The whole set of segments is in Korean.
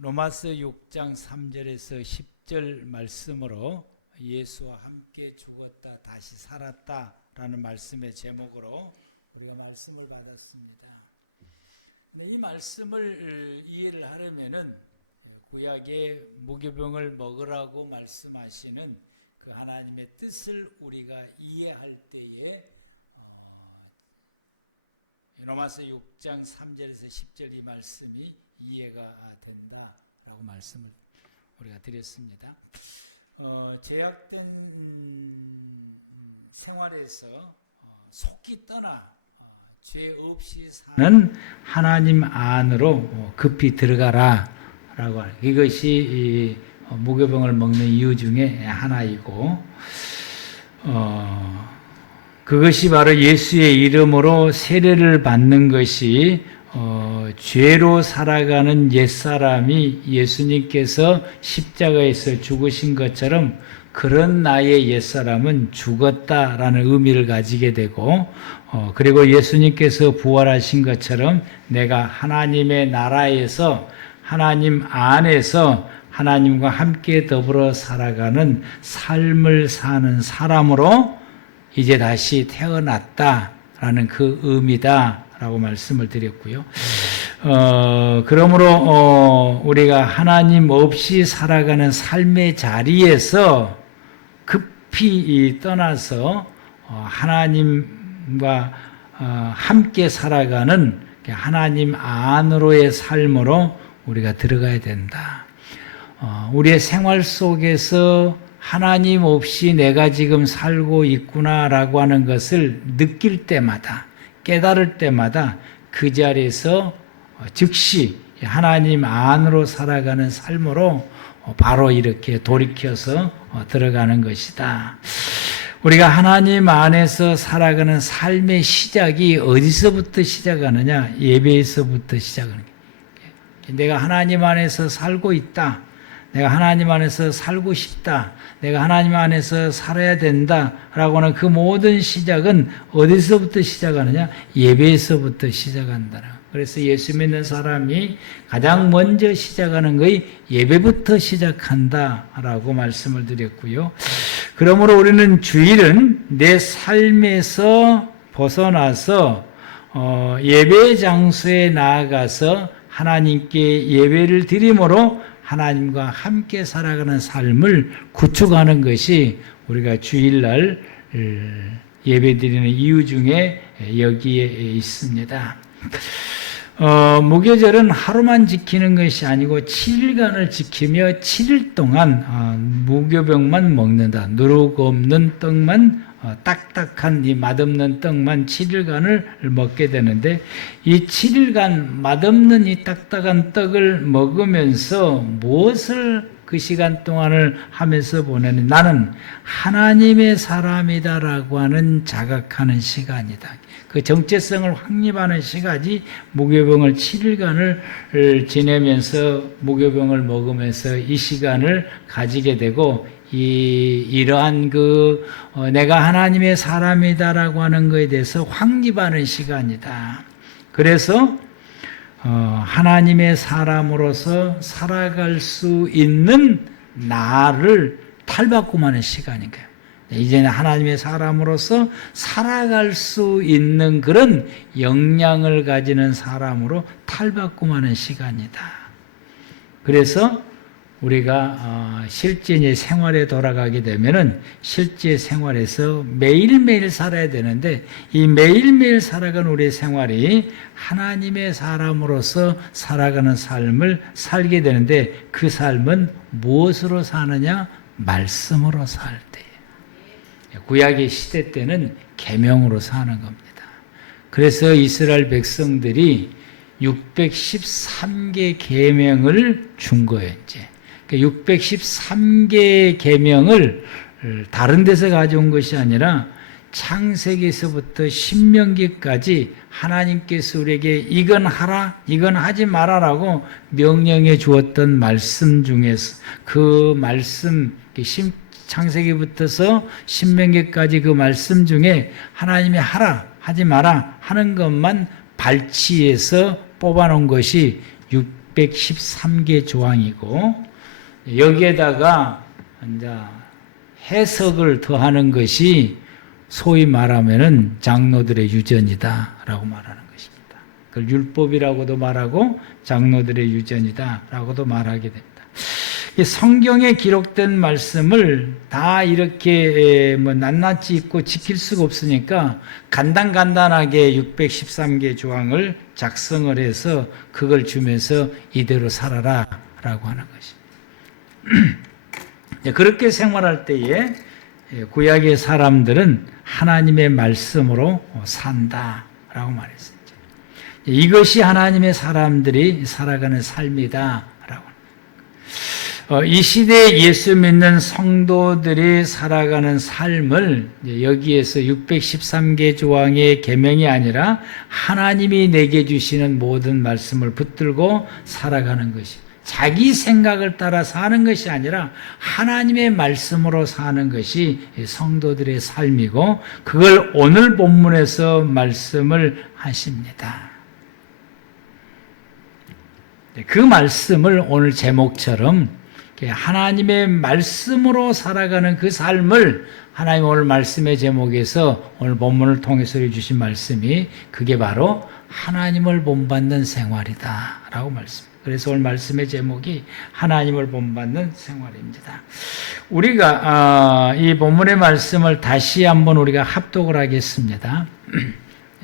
로마서 6장 3절에서 10절 말씀으로 예수와 함께 죽었다 다시 살았다라는 말씀의 제목으로 우리가 말씀을 받았습니다. 이 말씀을 이해를 하려면은 구약의 무교병을 먹으라고 말씀하시는 그 하나님의 뜻을 우리가 이해할 때에 로마서 6장 3절에서 10절 이 말씀이 이해가 된다라고 말씀을 우리가 드렸습니다. 제약된 생활에서 속기 떠나 죄 없이 사는 하나님 안으로 급히 들어가라라고 하는 이것이 무교병을 먹는 이유 중에 하나이고 그것이 바로 예수의 이름으로 세례를 받는 것이 죄로 살아가는 옛사람이 예수님께서 십자가에서 죽으신 것처럼 그런 나의 옛사람은 죽었다라는 의미를 가지게 되고 그리고 예수님께서 부활하신 것처럼 내가 하나님의 나라에서 하나님 안에서 하나님과 함께 더불어 살아가는 삶을 사는 사람으로 이제 다시 태어났다라는 그 의미다라고 말씀을 드렸고요. 그러므로 우리가 하나님 없이 살아가는 삶의 자리에서 급히 떠나서 하나님과 함께 살아가는 하나님 안으로의 삶으로 우리가 들어가야 된다. 우리의 생활 속에서 하나님 없이 내가 지금 살고 있구나라고 하는 것을 느낄 때마다 깨달을 때마다 그 자리에서 즉시 하나님 안으로 살아가는 삶으로 바로 이렇게 돌이켜서 들어가는 것이다. 우리가 하나님 안에서 살아가는 삶의 시작이 어디서부터 시작하느냐? 예배에서부터 시작하는 거예요. 내가 하나님 안에서 살고 있다. 내가 하나님 안에서 살고 싶다. 내가 하나님 안에서 살아야 된다라고 하는 그 모든 시작은 어디서부터 시작하느냐? 예배에서부터 시작한다. 그래서 예수 믿는 사람이 가장 먼저 시작하는 것이 예배부터 시작한다라고 말씀을 드렸고요. 그러므로 우리는 주일은 내 삶에서 벗어나서 예배 장소에 나아가서 하나님께 예배를 드림으로 하나님과 함께 살아가는 삶을 구축하는 것이 우리가 주일날 예배드리는 이유 중에 여기에 있습니다. 무교절은 하루만 지키는 것이 아니고 7일간을 지키며 7일 동안 무교병만 먹는다. 누룩 없는 떡만 딱딱한 이 맛없는 떡만 7일간을 먹게 되는데 이 7일간 맛없는 이 딱딱한 떡을 먹으면서 무엇을 그 시간 동안을 하면서 보내는 나는 하나님의 사람이다라고 하는 자각하는 시간이다. 그 정체성을 확립하는 시간이 무교병을 7일간을 지내면서 무교병을 먹으면서 이 시간을 가지게 되고 이러한 내가 하나님의 사람이다라고 하는 것에 대해서 확립하는 시간이다. 그래서 하나님의 사람으로서 살아갈 수 있는 나를 탈바꿈하는 시간인 거예요. 이제는 하나님의 사람으로서 살아갈 수 있는 그런 역량을 가지는 사람으로 탈바꿈하는 시간이다. 그래서 우리가 실제 생활에 돌아가게 되면은 실제 생활에서 매일매일 살아야 되는데 이 매일매일 살아가는 우리의 생활이 하나님의 사람으로서 살아가는 삶을 살게 되는데 그 삶은 무엇으로 사느냐? 말씀으로 살 때예요. 구약의 시대 때는 계명으로 사는 겁니다. 그래서 이스라엘 백성들이 613개 계명을 준 거예요. 이제 613개의 계명을 다른 데서 가져온 것이 아니라 창세기에서부터 신명기까지 하나님께서 우리에게 이건 하라, 이건 하지 말아라고 명령해 주었던 말씀 중에서 그 말씀 창세기부터서 신명기까지 그 말씀 중에 하나님이 하라, 하지 마라 하는 것만 발치해서 뽑아놓은 것이 613개 조항이고, 여기에다가 이제 해석을 더하는 것이 소위 말하면은 장로들의 유전이다라고 말하는 것입니다. 그걸 율법이라고도 말하고 장로들의 유전이다라고도 말하게 됩니다. 성경에 기록된 말씀을 다 이렇게 낱낱이 읽고 지킬 수가 없으니까 간단하게 613개 조항을 작성을 해서 그걸 주면서 이대로 살아라라고 하는 것입니다. 그렇게 생활할 때에 구약의 사람들은 하나님의 말씀으로 산다라고 말했었죠. 이것이 하나님의 사람들이 살아가는 삶이다라고. 이 시대에 예수 믿는 성도들이 살아가는 삶을 여기에서 613개 조항의 계명이 아니라 하나님이 내게 주시는 모든 말씀을 붙들고 살아가는 것이, 자기 생각을 따라 사는 것이 아니라 하나님의 말씀으로 사는 것이 성도들의 삶이고, 그걸 오늘 본문에서 말씀을 하십니다. 그 말씀을 오늘 제목처럼 하나님의 말씀으로 살아가는 그 삶을, 하나님 오늘 말씀의 제목에서 오늘 본문을 통해서 주신 말씀이 그게 바로 하나님을 본받는 생활이다 라고 말씀입니다. 그래서 오늘 말씀의 제목이 하나님을 본받는 생활입니다. 우리가 이 본문의 말씀을 다시 한번 우리가 합독을 하겠습니다.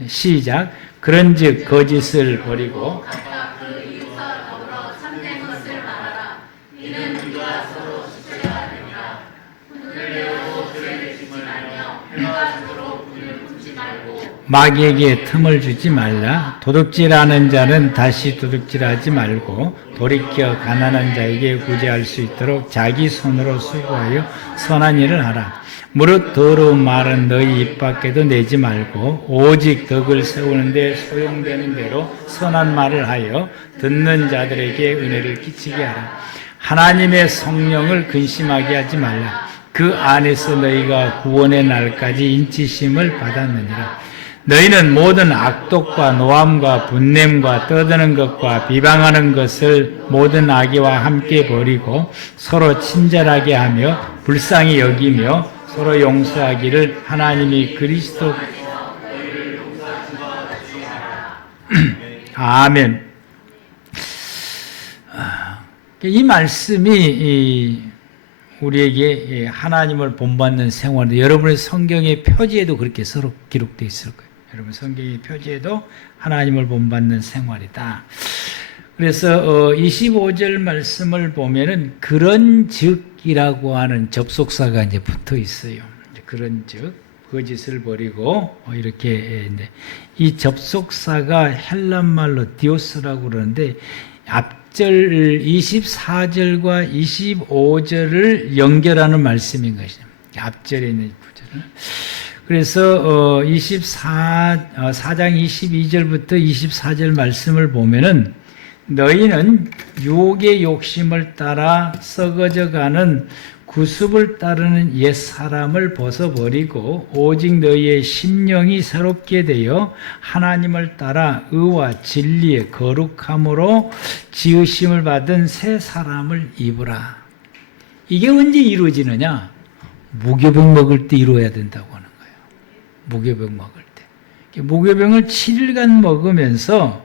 시작. 그런즉 거짓을 버리고 마귀에게 틈을 주지 말라. 도둑질하는 자는 다시 도둑질하지 말고 돌이켜 가난한 자에게 구제할 수 있도록 자기 손으로 수고하여 선한 일을 하라. 무릇 더러운 말은 너희 입 밖에도 내지 말고 오직 덕을 세우는데 소용되는 대로 선한 말을 하여 듣는 자들에게 은혜를 끼치게 하라. 하나님의 성령을 근심하게 하지 말라. 그 안에서 너희가 구원의 날까지 인치심을 받았느니라. 너희는 모든 악독과 노함과 분냄과 떠드는 것과 비방하는 것을 모든 악의와 함께 버리고 서로 친절하게 하며 불쌍히 여기며 서로 용서하기를 하나님이 그리스도 아멘. 이 말씀이 우리에게 하나님을 본받는 생활, 여러분의 성경의 표지에도 그렇게 서로 기록되어 있을 거예요. 여러분 성경의 표지에도 하나님을 본받는 생활이다. 그래서 25절 말씀을 보면은 그런즉이라고 하는 접속사가 이제 붙어 있어요. 그런즉 거짓을 버리고 이렇게 이 접속사가 헬란 말로 디오스라고 그러는데 앞절 24절과 25절을 연결하는 말씀인 것이죠. 앞절에 있는 구절을. 그래서 4장 22절부터 24절 말씀을 보면은 너희는 유혹의 욕심을 따라 썩어져가는 구습을 따르는 옛사람을 벗어버리고 오직 너희의 심령이 새롭게 되어 하나님을 따라 의와 진리의 거룩함으로 지으심을 받은 새 사람을 입으라. 이게 언제 이루어지느냐? 무교병 먹을 때 이루어야 된다고 하는 거예요. 무교병 먹을 때. 무교병을 7일간 먹으면서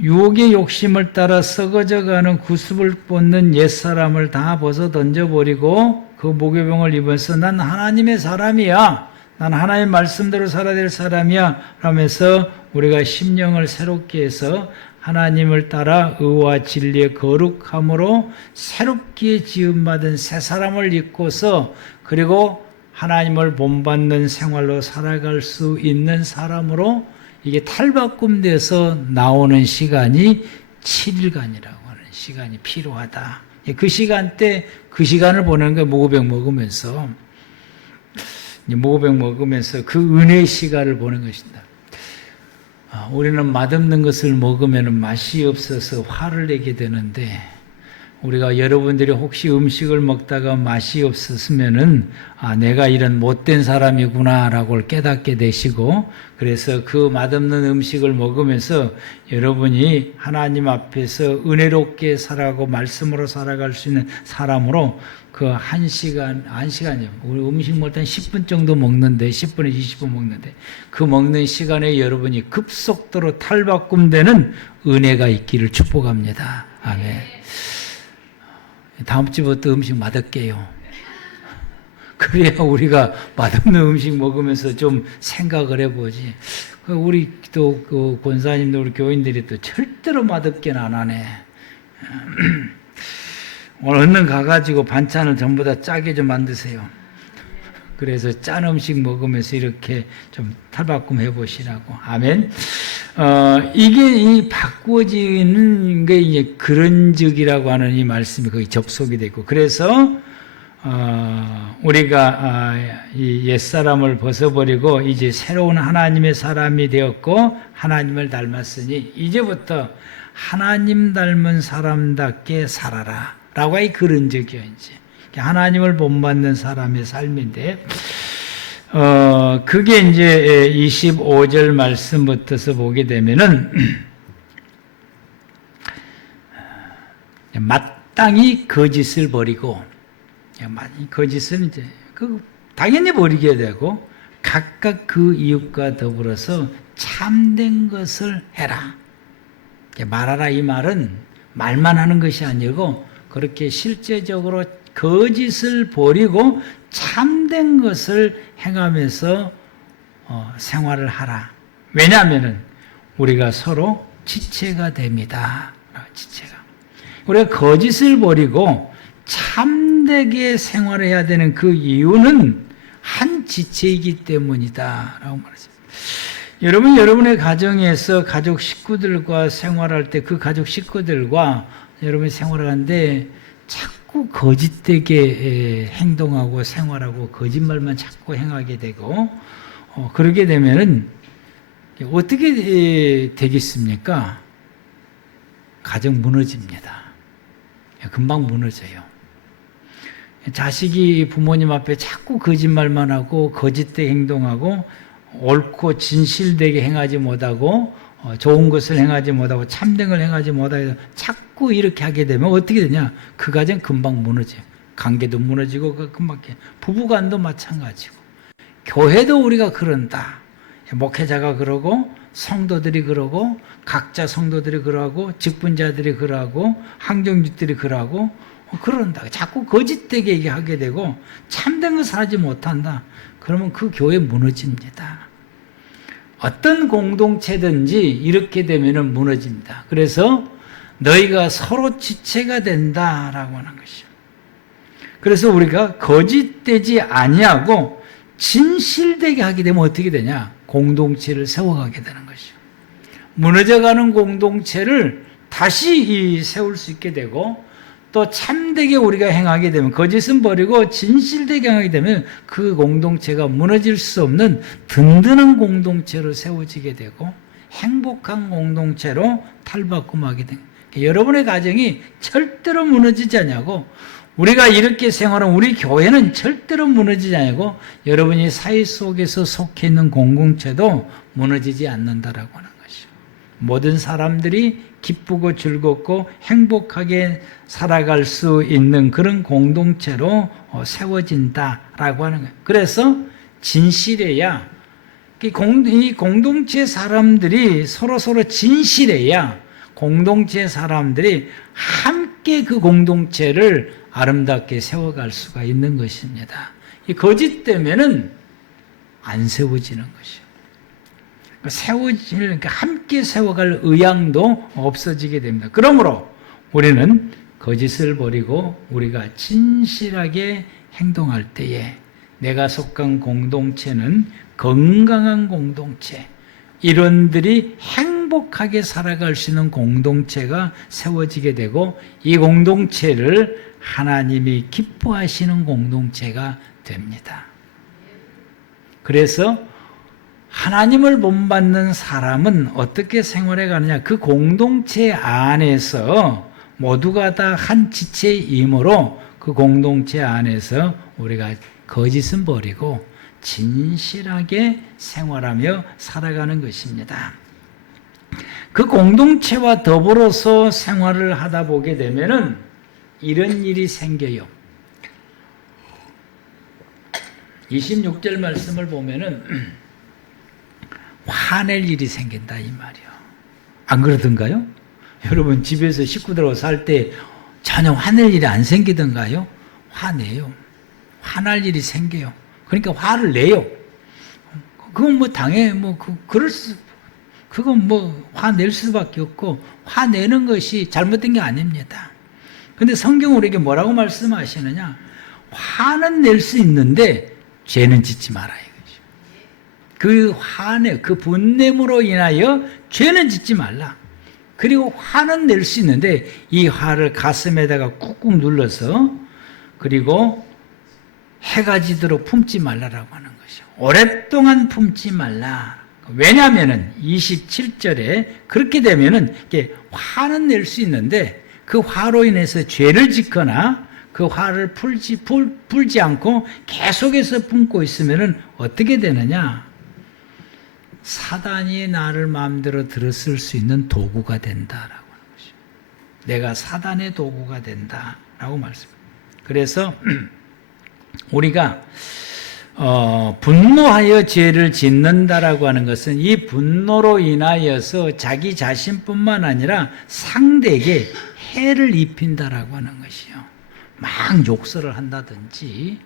유혹의 욕심을 따라 썩어져가는 구습을 벗는 옛사람을 다 벗어 던져버리고 그 무교병을 입어서 난 하나님의 사람이야. 난 하나님의 말씀대로 살아야 될 사람이야. 라면서 우리가 심령을 새롭게 해서 하나님을 따라 의와 진리의 거룩함으로 새롭게 지음받은 새 사람을 입고서 그리고 하나님을 본받는 생활로 살아갈 수 있는 사람으로 이게 탈바꿈돼서 나오는 시간이 7일간이라고 하는 시간이 필요하다. 그 시간 때 그 시간을 보내는 거예요. 무교병 먹으면서. 무교병 먹으면서 그 은혜의 시간을 보는 것입니다. 우리는 맛없는 것을 먹으면 맛이 없어서 화를 내게 되는데 우리가 여러분들이 혹시 음식을 먹다가 맛이 없었으면은 내가 이런 못된 사람이구나라고 깨닫게 되시고, 그래서 그 맛없는 음식을 먹으면서 여러분이 하나님 앞에서 은혜롭게 살아가고 말씀으로 살아갈 수 있는 사람으로 그 1시간이요. 우리 음식 먹을 때 10분 정도 먹는데, 10분에 20분 먹는데, 그 먹는 시간에 여러분이 급속도로 탈바꿈되는 은혜가 있기를 축복합니다. 아멘. 다음 주부터 음식 맛없게요. 그래야 우리가 맛없는 음식 먹으면서 좀 생각을 해보지. 우리 또 그 권사님들, 우리 교인들이 또 절대로 맛없게는 안 하네. 오늘 얼른 가가지고 반찬을 전부 다 짜게 좀 만드세요. 그래서 짠 음식 먹으면서 이렇게 좀 탈바꿈 해보시라고. 아멘. 이게 이 바꾸어지는 게 이제 그런즉이라고 하는 이 말씀이 거기 접속이 되고, 그래서 우리가 이 옛사람을 벗어버리고 이제 새로운 하나님의 사람이 되었고 하나님을 닮았으니 이제부터 하나님 닮은 사람답게 살아라 라고 이 그런즉이요. 이제 하나님을 본받는 사람의 삶인데, 그게 이제 25절 말씀부터서 보게 되면은, 마땅히 거짓을 버리고, 거짓은 이제, 당연히 버리게 되고, 각각 그 이웃과 더불어서 참된 것을 해라. 말하라 이 말은 말만 하는 것이 아니고, 그렇게 실제적으로 거짓을 버리고 참된 것을 행하면서 생활을 하라. 왜냐하면 우리가 서로 지체가 됩니다. 지체가. 우리가 거짓을 버리고 참되게 생활해야 되는 그 이유는 한 지체이기 때문이다 라고 말했습니다. 여러분, 여러분의 가정에서 가족 식구들과 생활할 때 그 가족 식구들과 여러분이 생활을 하는데 자꾸 거짓되게 행동하고 생활하고 거짓말만 자꾸 행하게 되고, 그러게 되면은 어떻게 되겠습니까? 가정 무너집니다. 금방 무너져요. 자식이 부모님 앞에 자꾸 거짓말만 하고 거짓되게 행동하고 옳고 진실되게 행하지 못하고 좋은 것을 행하지 못하고 참된 걸 행하지 못하고 자꾸 이렇게 하게 되면 어떻게 되냐? 그 가정 금방 무너져요. 관계도 무너지고 금방 부부간도 마찬가지고 교회도 우리가 그런다. 목회자가 그러고 성도들이 그러고 각자 성도들이 그러고 직분자들이 그러고 항정주들이 그러고 그런다. 자꾸 거짓되게 하게 되고 참된 것을 하지 못한다. 그러면 그 교회 무너집니다. 어떤 공동체든지 이렇게 되면 무너진다. 그래서 너희가 서로 지체가 된다라고 하는 것이요. 그래서 우리가 거짓되지 아니하고 진실되게 하게 되면 어떻게 되냐? 공동체를 세워가게 되는 것이요. 무너져가는 공동체를 다시 세울 수 있게 되고 또 참되게 우리가 행하게 되면, 거짓은 버리고 진실되게 행하게 되면 그 공동체가 무너질 수 없는 든든한 공동체로 세워지게 되고 행복한 공동체로 탈바꿈하게 됩니다. 여러분의 가정이 절대로 무너지지 않냐고, 우리가 이렇게 생활하는 우리 교회는 절대로 무너지지 않고 여러분이 사회 속에서 속해 있는 공동체도 무너지지 않는다라고 하는 것이죠. 모든 사람들이 기쁘고 즐겁고 행복하게 살아갈 수 있는 그런 공동체로 세워진다라고 하는 거예요. 그래서 진실해야, 이 공동체 사람들이 서로 진실해야 공동체 사람들이 함께 그 공동체를 아름답게 세워갈 수가 있는 것입니다. 이 거짓 때문에는 안 세워지는 것이요. 함께 세워갈 의향도 없어지게 됩니다. 그러므로 우리는 거짓을 버리고 우리가 진실하게 행동할 때에 내가 속한 공동체는 건강한 공동체, 일원들이 행복하게 살아갈 수 있는 공동체가 세워지게 되고 이 공동체를 하나님이 기뻐하시는 공동체가 됩니다. 그래서 하나님을 본받는 사람은 어떻게 생활해 가느냐? 그 공동체 안에서 모두가 다 한 지체이므로 그 공동체 안에서 우리가 거짓은 버리고 진실하게 생활하며 살아가는 것입니다. 그 공동체와 더불어서 생활을 하다 보게 되면은 이런 일이 생겨요. 26절 말씀을 보면은 화낼 일이 생긴다 이 말이요. 안 그러던가요? 여러분 집에서 식구들하고 살 때 전혀 화낼 일이 안 생기던가요? 화내요. 화날 일이 생겨요. 그러니까 화를 내요. 그건 뭐 당해 그건 뭐 화낼 수밖에 없고 화내는 것이 잘못된 게 아닙니다. 근데 성경 우리에게 뭐라고 말씀하시느냐? 화는 낼 수 있는데 죄는 짓지 마라 이거죠. 그 분냄으로 인하여 죄는 짓지 말라. 그리고 화는 낼 수 있는데 이 화를 가슴에다가 꾹꾹 눌러서 그리고 해가 지도록 품지 말라라고 하는 것이요. 오랫동안 품지 말라. 왜냐하면은 27절에 그렇게 되면은 화는 낼 수 있는데 그 화로 인해서 죄를 짓거나 그 화를 풀지 않고 계속해서 품고 있으면은 어떻게 되느냐? 사단이 나를 마음대로 들었을 수 있는 도구가 된다라고 하는 것이죠. 내가 사단의 도구가 된다라고 말씀합니다. 그래서 우리가 분노하여 죄를 짓는다라고 하는 것은 이 분노로 인하여서 자기 자신뿐만 아니라 상대에게 해를 입힌다라고 하는 것이요. 막 욕설을 한다든지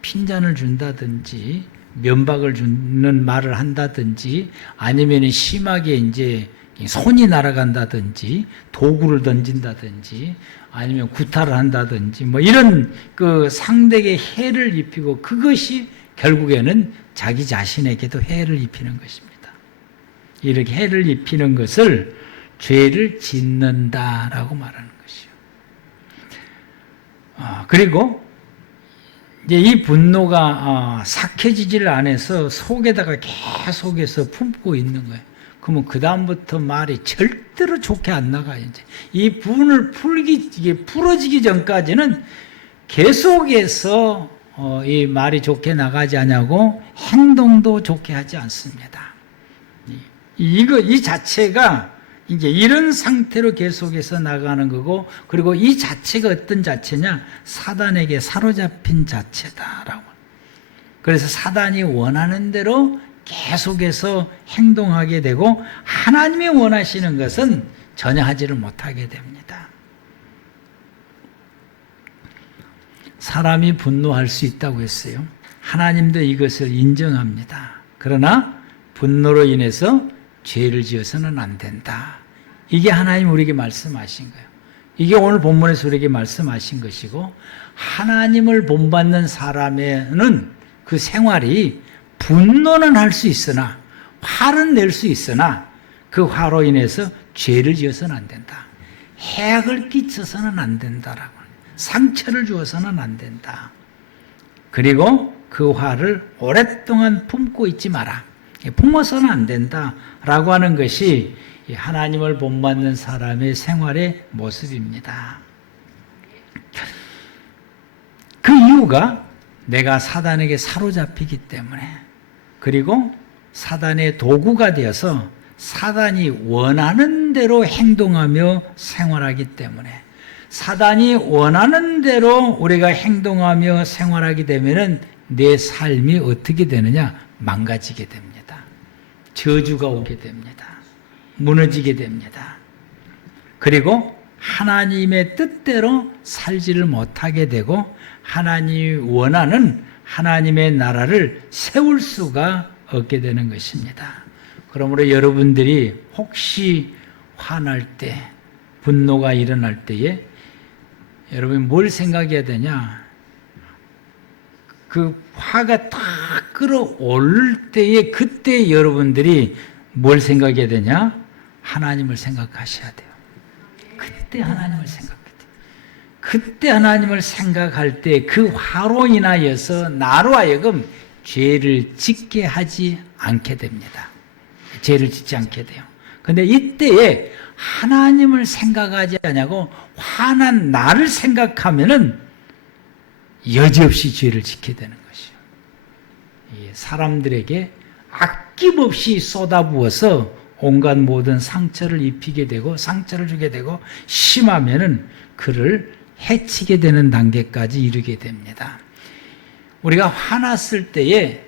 핀잔을 준다든지 면박을 주는 말을 한다든지 아니면 심하게 이제 손이 날아간다든지 도구를 던진다든지 아니면 구타를 한다든지 뭐 이런 그 상대에게 해를 입히고 그것이 결국에는 자기 자신에게도 해를 입히는 것입니다. 이렇게 해를 입히는 것을 죄를 짓는다라고 말하는 것이요. 그리고 이제 이 분노가 삭혀지지를 않아서 속에다가 계속해서 품고 있는 거예요. 그러면 그 다음부터 말이 절대로 좋게 안 나가요. 이제 이 분을 이게 풀어지기 전까지는 계속해서 이 말이 좋게 나가지 않냐고 행동도 좋게 하지 않습니다. 이 자체가 이제 이런 상태로 계속해서 나가는 거고, 그리고 이 자체가 어떤 자체냐? 사단에게 사로잡힌 자체다라고. 그래서 사단이 원하는 대로 계속해서 행동하게 되고, 하나님이 원하시는 것은 전혀 하지를 못하게 됩니다. 사람이 분노할 수 있다고 했어요. 하나님도 이것을 인정합니다. 그러나 분노로 인해서 죄를 지어서는 안 된다. 이게 하나님 우리에게 말씀하신 거예요. 이게 오늘 본문에서 우리에게 말씀하신 것이고, 하나님을 본받는 사람에는 그 생활이 분노는 할 수 있으나 화는 낼 수 있으나 그 화로 인해서 죄를 지어서는 안 된다. 해악을 끼쳐서는 안 된다라고. 상처를 주어서는 안 된다. 그리고 그 화를 오랫동안 품고 있지 마라. 품어서는 안 된다라고 하는 것이 하나님을 본받는 사람의 생활의 모습입니다. 그 이유가 내가 사단에게 사로잡히기 때문에, 그리고 사단의 도구가 되어서 사단이 원하는 대로 행동하며 생활하기 때문에, 사단이 원하는 대로 우리가 행동하며 생활하게 되면은 내 삶이 어떻게 되느냐? 망가지게 됩니다. 저주가 오게 됩니다. 무너지게 됩니다. 그리고 하나님의 뜻대로 살지를 못하게 되고, 하나님이 원하는 하나님의 나라를 세울 수가 없게 되는 것입니다. 그러므로 여러분들이 혹시 화날 때, 분노가 일어날 때에 여러분이 뭘 생각해야 되냐? 그 화가 딱 끌어올 때에 그때 여러분들이 뭘 생각해야 되냐? 하나님을 생각하셔야 돼요. 그때 하나님을 생각해야 돼요. 그때 하나님을 생각할 때 그 화로 인하여서 나로 하여금 죄를 짓게 하지 않게 됩니다. 죄를 짓지 않게 돼요. 근데 이때에 하나님을 생각하지 않냐고 화난 나를 생각하면은 여지없이 죄를 짓게 되는 것이요. 사람들에게 아낌없이 쏟아부어서 온갖 모든 상처를 입히게 되고 상처를 주게 되고 심하면은 그를 해치게 되는 단계까지 이르게 됩니다. 우리가 화났을 때에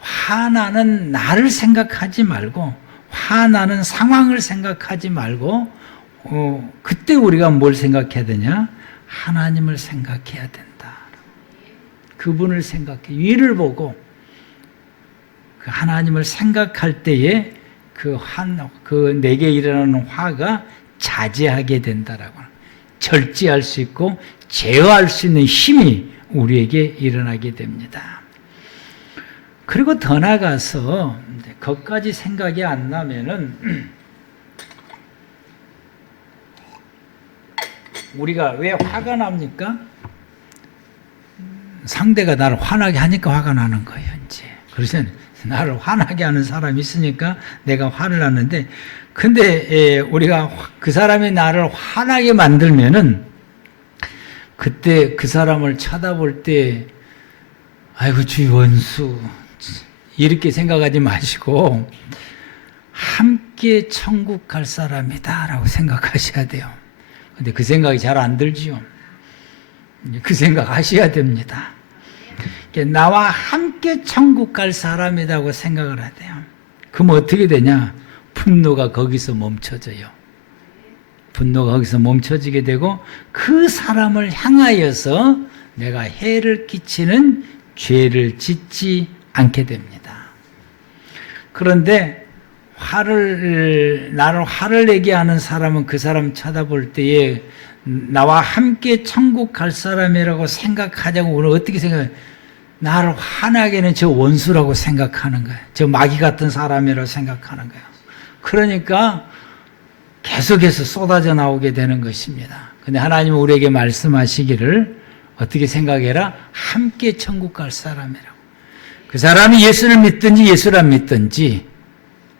화나는 나를 생각하지 말고 화나는 상황을 생각하지 말고 그때 우리가 뭘 생각해야 되냐? 하나님을 생각해야 된다. 그분을 생각해 위를 보고 그 하나님을 생각할 때에 그 내게 일어나는 화가 자제하게 된다라고 절제할 수 있고 제어할 수 있는 힘이 우리에게 일어나게 됩니다. 그리고 더 나아가서 그것까지 생각이 안 나면은 우리가 왜 화가 납니까? 상대가 나를 화나게 하니까 화가 나는 거예요. 이제 그래서 나를 화나게 하는 사람이 있으니까 내가 화를 나는데, 근데 우리가 그 사람이 나를 화나게 만들면은 그때 그 사람을 쳐다볼 때 아이고 주의 원수 이렇게 생각하지 마시고 함께 천국 갈 사람이다 라고 생각하셔야 돼요. 근데 그 생각이 잘 안 들지요. 그 생각 하셔야 됩니다. 나와 함께 천국 갈 사람이라고 생각을 해야 돼요. 그럼 어떻게 되냐? 분노가 거기서 멈춰져요. 분노가 거기서 멈춰지게 되고 그 사람을 향하여서 내가 해를 끼치는 죄를 짓지 않게 됩니다. 그런데 나를 화를 내게 하는 사람은 그 사람 쳐다볼 때에 나와 함께 천국 갈 사람이라고 생각하자고 우리는 어떻게 생각해요? 나를 화나게는 저 원수라고 생각하는 거예요. 저 마귀 같은 사람이라고 생각하는 거예요. 그러니까 계속해서 쏟아져 나오게 되는 것입니다. 근데 하나님은 우리에게 말씀하시기를 어떻게 생각해라? 함께 천국 갈 사람이라고. 그 사람이 예수를 믿든지 예수를 안 믿든지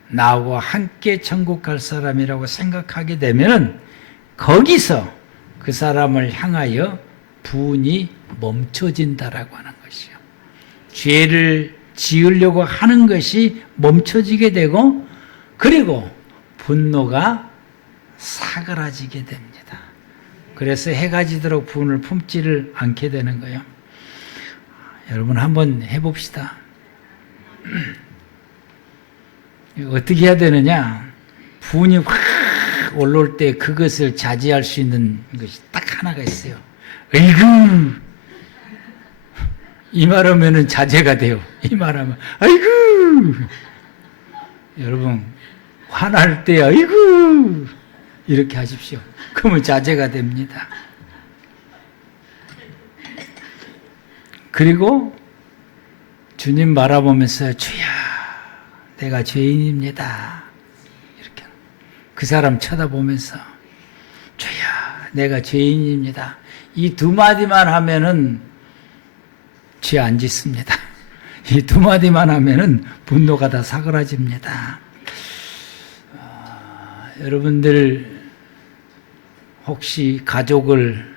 나하고 함께 천국 갈 사람이라고 생각하게 되면 거기서 그 사람을 향하여 분이 멈춰진다라고 하는 것이요. 죄를 지으려고 하는 것이 멈춰지게 되고 그리고 분노가 사그라지게 됩니다. 그래서 해가 지도록 분을 품지를 않게 되는 거예요. 여러분 한번 해봅시다. 어떻게 해야 되느냐? 분이 확 올라올 때 그것을 자제할 수 있는 것이 딱 하나가 있어요. 아이고! 이 말하면은 자제가 돼요. 이 말하면, 아이고! 여러분, 화날 때, 아이고! 이렇게 하십시오. 그러면 자제가 됩니다. 그리고 주님 바라보면서, 주야, 내가 죄인입니다. 이렇게. 그 사람 쳐다보면서, 주야, 내가 죄인입니다. 이 두 마디만 하면은 죄 안 짓습니다. 이 두 마디만 하면은 분노가 다 사그라집니다. 여러분들 혹시 가족을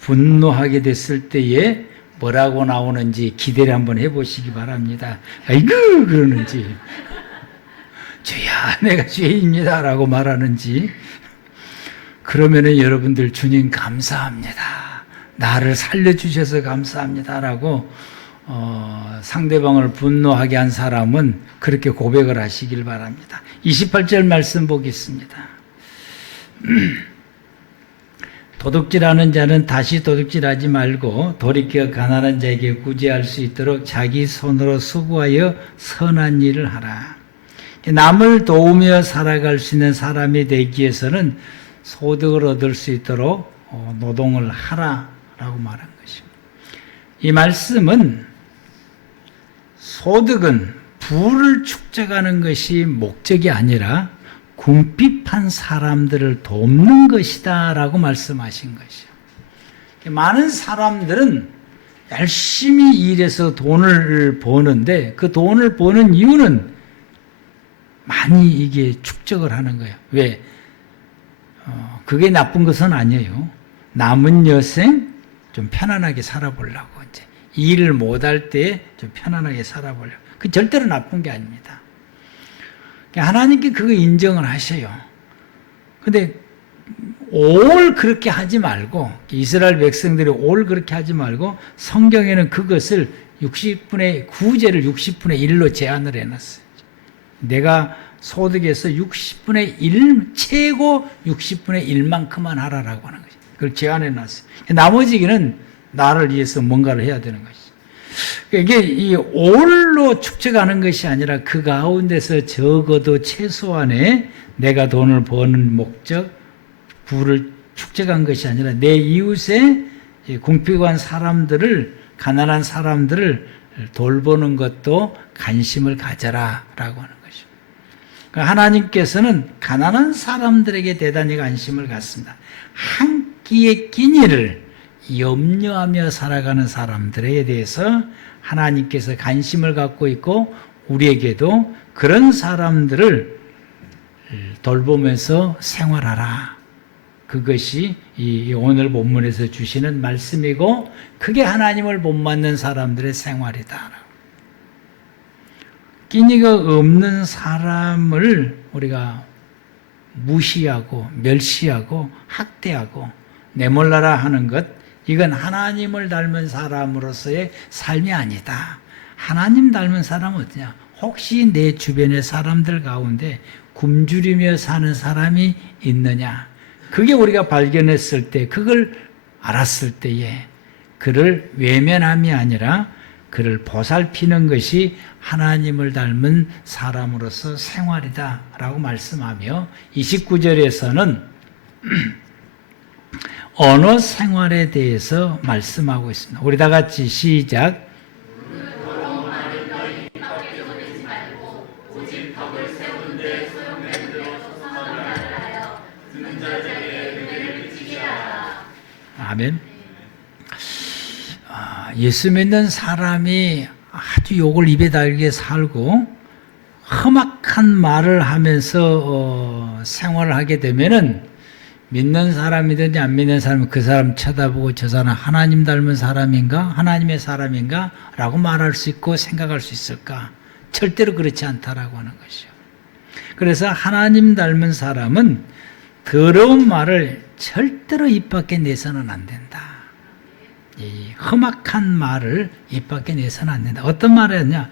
분노하게 됐을 때에 뭐라고 나오는지 기대를 한번 해보시기 바랍니다. 아이고 그러는지 주야 내가 죄인입니다 라고 말하는지. 그러면은 여러분들 주님 감사합니다. 나를 살려주셔서 감사합니다라고 상대방을 분노하게 한 사람은 그렇게 고백을 하시길 바랍니다. 28절 말씀 보겠습니다. 도둑질하는 자는 다시 도둑질하지 말고 돌이켜 가난한 자에게 구제할 수 있도록 자기 손으로 수고하여 선한 일을 하라. 남을 도우며 살아갈 수 있는 사람이 되기 위해서는 소득을 얻을 수 있도록 노동을 하라라고 말한 것입니다. 이 말씀은 소득은 부를 축적하는 것이 목적이 아니라 궁핍한 사람들을 돕는 것이다 라고 말씀하신 것이요. 많은 사람들은 열심히 일해서 돈을 버는데 그 돈을 버는 이유는 많이 이게 축적을 하는 거예요. 왜? 그게 나쁜 것은 아니에요. 남은 여생 좀 편안하게 살아보려고 이제 일을 못할 때 좀 편안하게 살아보려고. 그 절대로 나쁜 게 아닙니다. 하나님께 그거 인정을 하셔요. 근데 올 그렇게 하지 말고, 이스라엘 백성들이 올 그렇게 하지 말고 성경에는 그것을 9제를 60분의 1로 제한을 해놨어요. 내가 소득에서 60분의 1, 최고 60분의 1만큼만 하라라고 하는 거죠. 그걸 제한해놨어요. 나머지는 나를 위해서 뭔가를 해야 되는 것이죠. 이게 이 올로 축적하는 것이 아니라 그 가운데서 적어도 최소한의 내가 돈을 버는 목적, 부를 축적한 것이 아니라 내 이웃의 궁핍한 사람들을, 가난한 사람들을 돌보는 것도 관심을 가져라라고 하는 거죠. 그러니까 하나님께서는 가난한 사람들에게 대단히 관심을 갖습니다. 한 끼의 끼니를 염려하며 살아가는 사람들에 대해서 하나님께서 관심을 갖고 있고, 우리에게도 그런 사람들을 돌보면서 생활하라. 그것이 이 오늘 본문에서 주시는 말씀이고, 그게 하나님을 못 맞는 사람들의 생활이다. 끼니가 없는 사람을 우리가 무시하고 멸시하고 학대하고 내몰라라 하는 것, 이건 하나님을 닮은 사람으로서의 삶이 아니다. 하나님 닮은 사람은 어떠냐? 혹시 내 주변의 사람들 가운데 굶주리며 사는 사람이 있느냐? 그게 우리가 발견했을 때, 그걸 알았을 때에 그를 외면함이 아니라 그를 보살피는 것이 하나님을 닮은 사람으로서 생활이다 라고 말씀하며, 29절에서는 언어 생활에 대해서 말씀하고 있습니다. 우리 다 같이 시작. 아멘. 예수 믿는 사람이 아주 욕을 입에 달게 살고 험악한 말을 하면서 생활을 하게 되면은, 믿는 사람이든지 안 믿는 사람은 그 사람 쳐다보고 저 사람 하나님 닮은 사람인가? 하나님의 사람인가? 라고 말할 수 있고 생각할 수 있을까? 절대로 그렇지 않다라고 하는 것이죠. 그래서 하나님 닮은 사람은 더러운 말을 절대로 입 밖에 내서는 안 된다. 이 험악한 말을 입 밖에 내서는 안 된다. 어떤 말이었냐?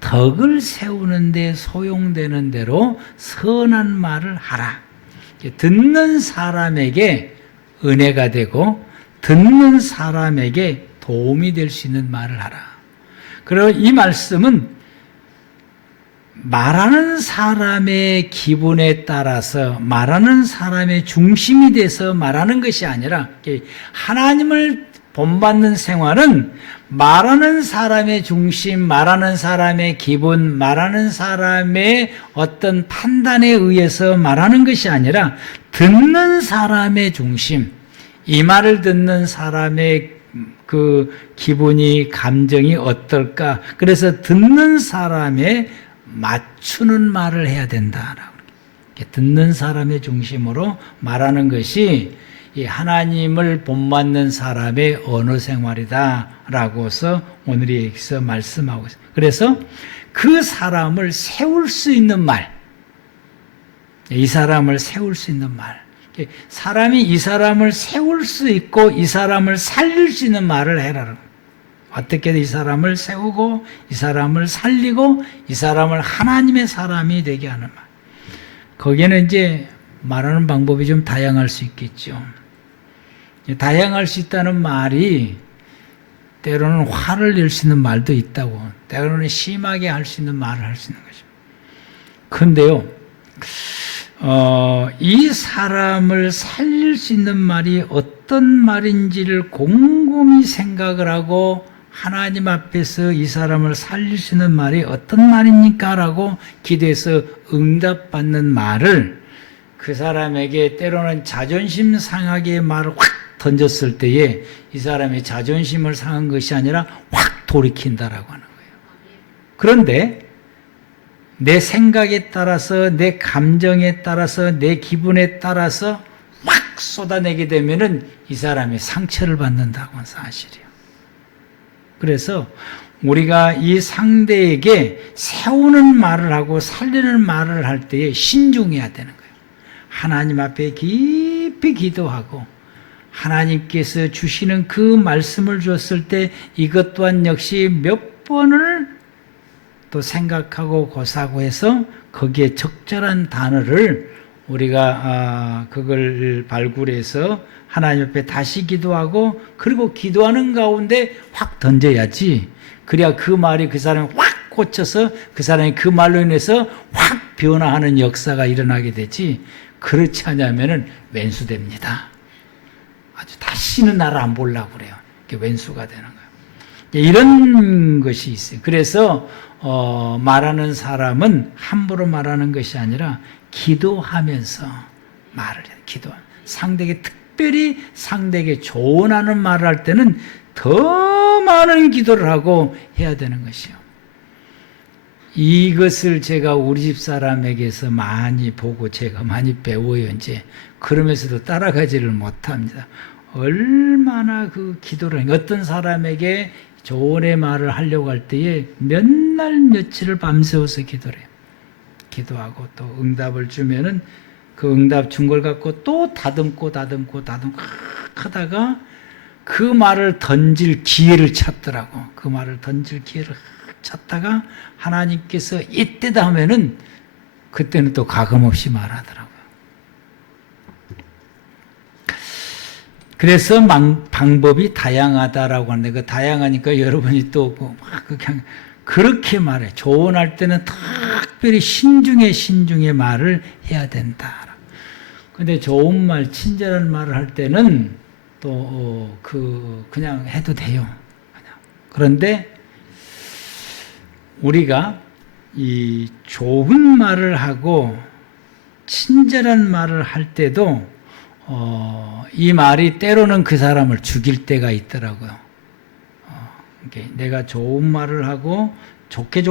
덕을 세우는데 소용되는 대로 선한 말을 하라. 듣는 사람에게 은혜가 되고 듣는 사람에게 도움이 될 수 있는 말을 하라. 그리고 이 말씀은 말하는 사람의 기분에 따라서 말하는 사람의 중심이 돼서 말하는 것이 아니라, 하나님을 본받는 생활은 말하는 사람의 중심, 말하는 사람의 기분, 말하는 사람의 어떤 판단에 의해서 말하는 것이 아니라 듣는 사람의 중심, 이 말을 듣는 사람의 그 기분이, 감정이 어떨까? 그래서 듣는 사람에 맞추는 말을 해야 된다라고. 듣는 사람의 중심으로 말하는 것이 이 하나님을 본받는 사람의 언어 생활이다라고서 오늘 여기서 말씀하고 있어요. 그래서 그 사람을 세울 수 있는 말, 이 사람을 세울 수 있는 말, 사람이 이 사람을 세울 수 있고 이 사람을 살릴 수 있는 말을 해라. 어떻게 이 사람을 세우고 이 사람을 살리고 이 사람을 하나님의 사람이 되게 하는 말. 거기에는 이제 말하는 방법이 좀 다양할 수 있겠죠. 다양할 수 있다는 말이, 때로는 화를 낼 수 있는 말도 있다고, 때로는 심하게 할 수 있는 말을 할 수 있는 거죠. 그런데요, 이 사람을 살릴 수 있는 말이 어떤 말인지를 곰곰이 생각을 하고 하나님 앞에서 이 사람을 살릴 수 있는 말이 어떤 말입니까? 라고 기도해서 응답받는 말을, 그 사람에게 때로는 자존심 상하게 말을 확 던졌을 때에 이 사람의 자존심을 상한 것이 아니라 확 돌이킨다라고 하는 거예요. 그런데 내 생각에 따라서, 내 감정에 따라서, 내 기분에 따라서 확 쏟아내게 되면은 이 사람이 상처를 받는다고 하는 사실이에요. 그래서 우리가 이 상대에게 세우는 말을 하고 살리는 말을 할 때에 신중해야 되는 거예요. 하나님 앞에 깊이 기도하고 하나님께서 주시는 그 말씀을 줬을 때 이것 또한 역시 몇 번을 또 생각하고 고사고해서 거기에 적절한 단어를 우리가 그걸 발굴해서 하나님 앞에 다시 기도하고 그리고 기도하는 가운데 확 던져야지. 그래야 그 말이 그 사람이 확 꽂혀서 그 사람이 그 말로 인해서 확 변화하는 역사가 일어나게 되지. 그렇지 않으면은 왼수됩니다. 아주 다시는 나를 안 보려고 그래요. 이게 왼수가 되는 거예요. 이런 것이 있어요. 그래서 말하는 사람은 함부로 말하는 것이 아니라 기도하면서 말을 해요. 상대에게 특별히 상대에게 조언하는 말을 할 때는 더 많은 기도를 하고 해야 되는 것이요. 이것을 제가 우리 집 사람에게서 많이 보고 제가 많이 배워요. 이제 그러면서도 따라가지를 못합니다. 얼마나 그 기도를 어떤 사람에게 조언의 말을 하려고 할 때에 몇 날 며칠을 밤새워서 기도를 해요. 기도하고 또 응답을 주면은 그 응답 준 걸 갖고 또 다듬고 하다가 그 말을 던질 기회를 찾더라고. 그 말을 던질 기회를 찾다가 하나님께서 이때다 하면은 그때는 또 가감없이 말하더라고요. 그래서 방법이 다양하다라고 하는데 그 다양하니까 여러분이 또 그냥 그렇게 말해. 조언할 때는 특별히 신중에 말을 해야 된다. 근데 좋은 말, 친절한 말을 할 때는 또 그냥 해도 돼요. 그런데 우리가 이 좋은 말을 하고 친절한 말을 할 때도 이 말이 때로는 그 사람을 죽일 때가 있더라고요. 내가 좋은 말을 하고 좋게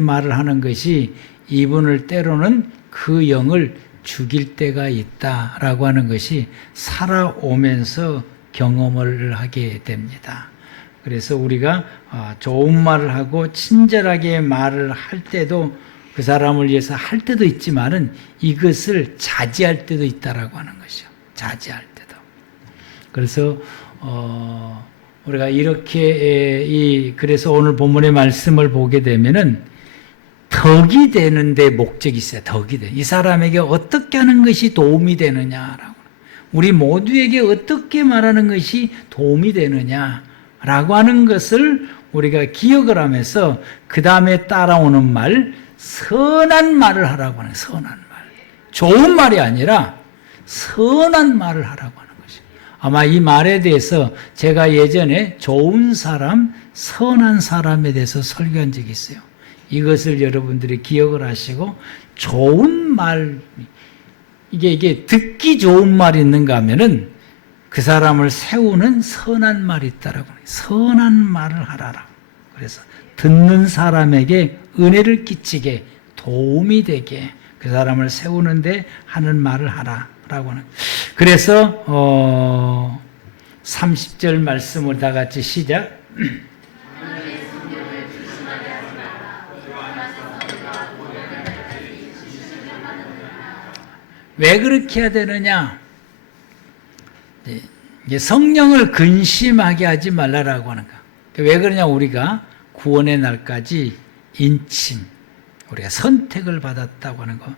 말을 하는 것이 이분을 때로는 그 영을 죽일 때가 있다라고 하는 것이 살아오면서 경험을 하게 됩니다. 그래서 우리가 좋은 말을 하고 친절하게 말을 할 때도 그 사람을 위해서 할 때도 있지만은 이것을 자제할 때도 있다라고 하는 것이요. 자제할 때도. 그래서 우리가 이렇게 그래서 오늘 본문의 말씀을 보게 되면은 덕이 되는데 목적이 있어요. 덕이 돼. 이 사람에게 어떻게 하는 것이 도움이 되느냐라고. 우리 모두에게 어떻게 말하는 것이 도움이 되느냐라고 하는 것을 우리가 기억을 하면서 그 다음에 따라오는 말, 선한 말을 하라고 하는 선한 말. 좋은 말이 아니라 선한 말을 하라고 하는 것이에요. 아마 이 말에 대해서 제가 예전에 좋은 사람, 선한 사람에 대해서 설교한 적이 있어요. 이것을 여러분들이 기억을 하시고 좋은 말, 이게 듣기 좋은 말이 있는가 하면은 그 사람을 세우는 선한 말이 있다라고 해요. 선한 말을 하라라. 그래서 듣는 사람에게 은혜를 끼치게 도움이 되게 그 사람을 세우는데 하는 말을 하라라고 하는. 그래서 30절 말씀을 다 같이 시작. 왜 그렇게 해야 되느냐? 이게 성령을 근심하게 하지 말라라고 하는 거야. 왜 그러냐? 우리가 구원의 날까지 인침, 우리가 선택을 받았다고 하는 거.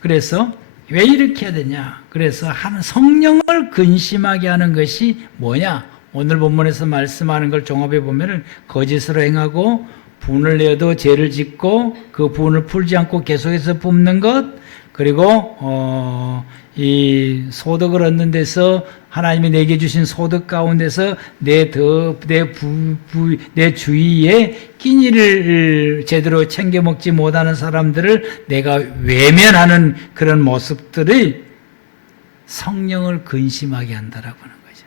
그래서 왜 이렇게 해야 되냐? 그래서 성령을 근심하게 하는 것이 뭐냐? 오늘 본문에서 말씀하는 걸 종합해 보면은 거짓으로 행하고 분을 내어도 죄를 짓고 그 분을 풀지 않고 계속해서 뿜는 것, 그리고 이 소득을 얻는 데서 하나님이 내게 주신 소득 가운데서 내 주위에 끼니를 제대로 챙겨 먹지 못하는 사람들을 내가 외면하는 그런 모습들이 성령을 근심하게 한다라고 하는 거죠.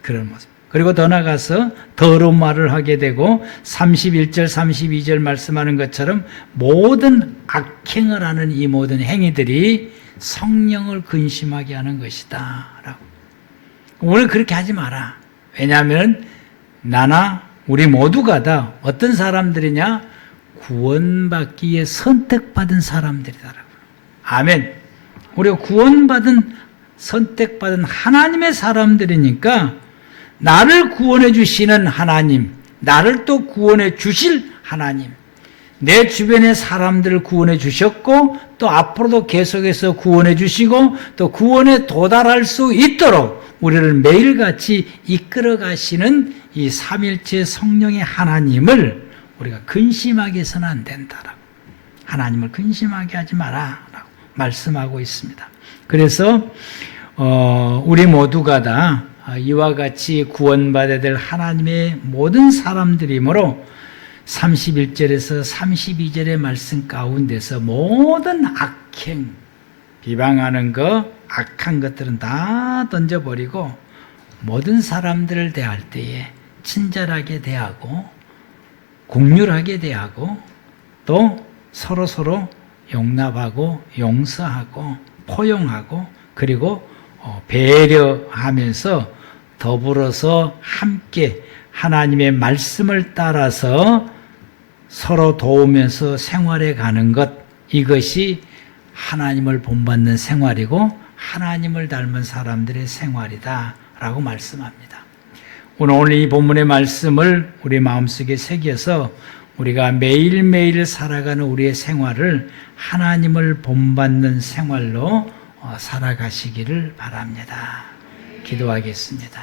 그런 모습. 그리고 더 나가서 더러운 말을 하게 되고 31절, 32절 말씀하는 것처럼 모든 악행을 하는 이 모든 행위들이 성령을 근심하게 하는 것이다 라고. 오늘 그렇게 하지 마라. 왜냐하면 나나 우리 모두가 다 어떤 사람들이냐? 구원받기 위해 선택받은 사람들이다라고. 아멘. 우리가 구원받은 선택받은 하나님의 사람들이니까 나를 구원해 주시는 하나님, 나를 또 구원해 주실 하나님, 내 주변의 사람들을 구원해 주셨고 또 앞으로도 계속해서 구원해 주시고 또 구원에 도달할 수 있도록 우리를 매일같이 이끌어 가시는 이 삼일체 성령의 하나님을 우리가 근심하게 해서는 안 된다라고. 하나님을 근심하게 하지 마라라고 말씀하고 있습니다. 그래서 우리 모두가 다 이와 같이 구원받아야 될 하나님의 모든 사람들이므로 31절에서 32절의 말씀 가운데서 모든 악행, 비방하는 것, 악한 것들은 다 던져버리고 모든 사람들을 대할 때에 친절하게 대하고 긍휼하게 대하고 또 서로 용납하고 용서하고 포용하고 그리고 배려하면서 더불어서 함께 하나님의 말씀을 따라서 서로 도우면서 생활해 가는 것, 이것이 하나님을 본받는 생활이고 하나님을 닮은 사람들의 생활이다라고 말씀합니다. 오늘 이 본문의 말씀을 우리 마음속에 새겨서 우리가 매일매일 살아가는 우리의 생활을 하나님을 본받는 생활로 살아가시기를 바랍니다. 기도하겠습니다.